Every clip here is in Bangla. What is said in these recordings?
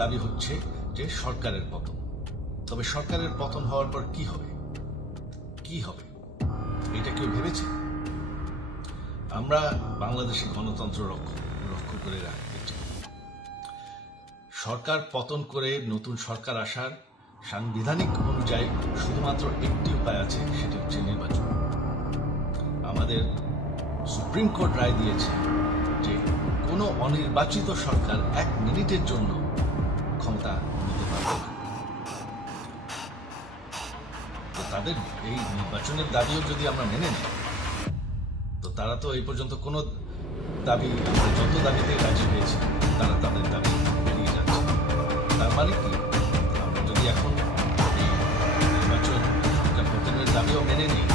দাবি হচ্ছে যে সরকারের পতন। তবে সরকারের পতন হওয়ার পর কি হবে, কি হবে এটা কেউ ভেবেছে? আমরা বাংলাদেশে গণতন্ত্র রক্ষা করে রাখতে চাই। সরকার পতন করে নতুন সরকার আসার সাংবিধানিক অনুযায়ী শুধুমাত্র একটি উপায় আছে, সেটি হচ্ছে নির্বাচন। আমাদের সুপ্রিম কোর্ট রায় দিয়েছে যে কোনো অনির্বাচিত সরকার 1 মিনিটের জন্য ক্ষমতা নিতে পারবে না। তো তাদের এই নির্বাচনের দাবিও যদি আমরা মেনে নিই, তো তারা তো এই পর্যন্ত কোনো দাবি, আমরা যত দাবিতে রাজি হয়েছে তারা তাদের দাবি বেরিয়ে যাচ্ছে। তার মানে কি, আমরা যদি এখন এই নির্বাচন সরকার পতনের দাবিও মেনে নিই,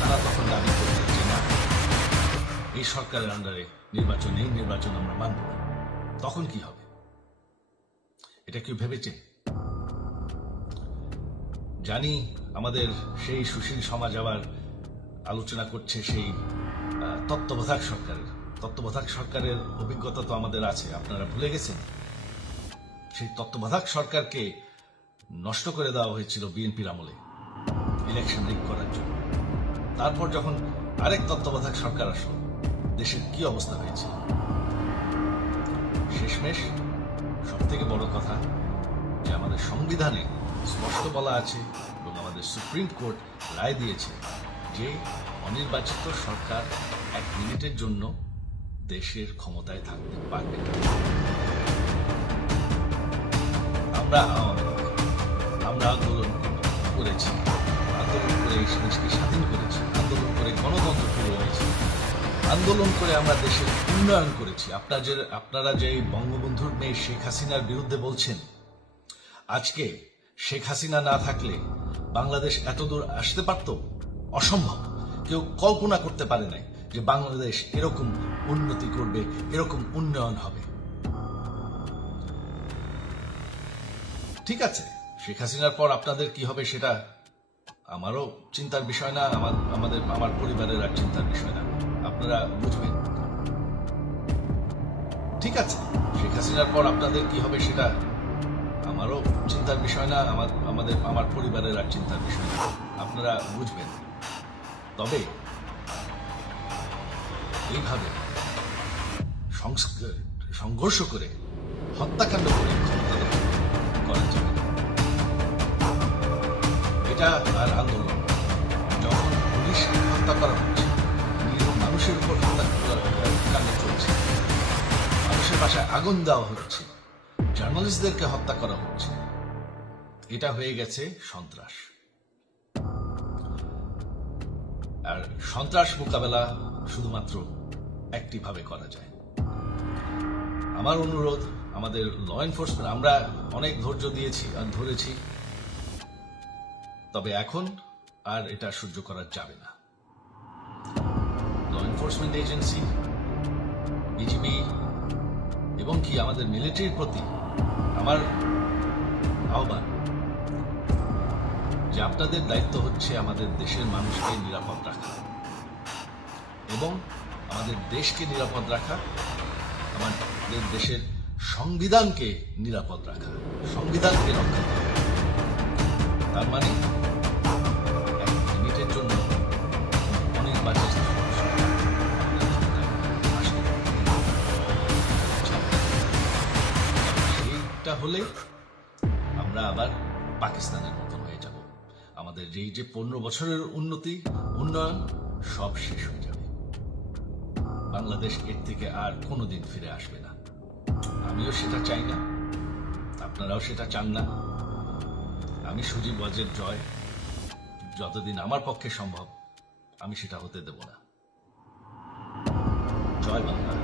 তারা তখন দাবি করবে যে না, এই সরকারের আন্ডারে এই নির্বাচন আমরা মানব না। তখন কি হবে এটা কেউ ভেবেছে? জানি আমাদের সেই সুশীল সমাজ আবার আলোচনা করছে সেই তত্ত্বাবধায়ক সরকারের অভিজ্ঞতা তো আমাদের আছে, আপনারা ভুলে গেছেন? সেই তত্ত্বাবধায়ক সরকারকে নষ্ট করে দেওয়া হয়েছিল বিএনপির আমলে ইলেকশন রিগ করার জন্য। তারপর যখন আরেক তত্ত্বাবধায়ক সরকার আসলো, দেশের কি অবস্থা হয়েছিল। শেষমেশ সব থেকে বড় কথা যে আমাদের সংবিধানে স্পষ্ট বলা আছে এবং আমাদের সুপ্রিম কোর্ট রায় দিয়েছে যে অনির্বাচিত সরকার 1 মিনিটের জন্য দেশের ক্ষমতায় থাকতে পারবে না। আমরা আন্দোলন করেছি, আন্দোলন করে এই দেশকে স্বাধীন করেছি, আন্দোলন করে গণতন্ত্র ফিরে এনেছি, আন্দোলন করে আমরা দেশের উন্নয়ন করেছি। আপনারা যে বঙ্গবন্ধুর মেয়ে শেখ হাসিনার বিরুদ্ধে বলছেন, আজকে শেখ হাসিনা না থাকলে বাংলাদেশ এতদূর আসতে পারত? অসম্ভব। কেউ কল্পনা করতে পারে নাই যে বাংলাদেশ এরকম উন্নতি করবে, এরকম উন্নয়ন হবে। ঠিক আছে, শেখ হাসিনার পর আপনাদের কি হবে সেটা আমারও চিন্তার বিষয় না, আমার পরিবারের আর চিন্তার বিষয় না, আপনারা বুঝবেন। ঠিক আছে, শেখ হাসিনার পর আপনাদের কি হবে সেটা আমারও চিন্তার বিষয় না, আমার পরিবারের আর চিন্তার বিষয় না, আপনারা বুঝবেন। তবে এইভাবে সংঘর্ষ করে, হত্যাকাণ্ড করে ক্ষমতা করা যাবে না। এটা আর আন্দোলন। যখন পুলিশ হত্যা করা হচ্ছে, নিরীহ মানুষের উপর হত্যাকাণ্ড চলছে, মানুষের বাসায় আগুন দেওয়া হচ্ছে, জার্নালিস্টদেরকে হত্যা করা হচ্ছে, এটা হয়ে গেছে সন্ত্রাস। আর সন্ত্রাস মোকাবেলা শুধুমাত্র একটি ভাবে করা যায়। আমার অনুরোধ, আমাদের ল এনফোর্সমেন্ট, আমরা অনেক ধৈর্য দিয়েছি আর ধরেছি, তবে এখন আর এটা সহ্য করা যাবে না। ল এনফোর্সমেন্ট এজেন্সি, বিজিবি এবং কি আমাদের মিলিটারির প্রতি আমার আহ্বান যে আপনাদের দায়িত্ব হচ্ছে আমাদের দেশের মানুষকে নিরাপদ রাখা এবং আমাদের দেশকে নিরাপদ রাখা, আমাদের দেশের সংবিধানকে নিরাপদ রাখা, সংবিধানকে রক্ষা করা। তার মানে 1 মিনিটের জন্য অনির্বাচিত সেইটা হলে আমরা আবার পাকিস্তানের মতন হয়ে যাব। আমাদের যে 15 বছরের উন্নয়ন সব শেষ হয়ে যাবে। বাংলাদেশ এর থেকে আর কোনোদিন ফিরে আসবে না। আমিও সেটা চাই না, আপনারাও সেটা চান না। আমি সুজীব ওয়াজের জয় যতদিন আমার পক্ষে সম্ভব আমি সেটা হতে দেব না। জয় বাংলা।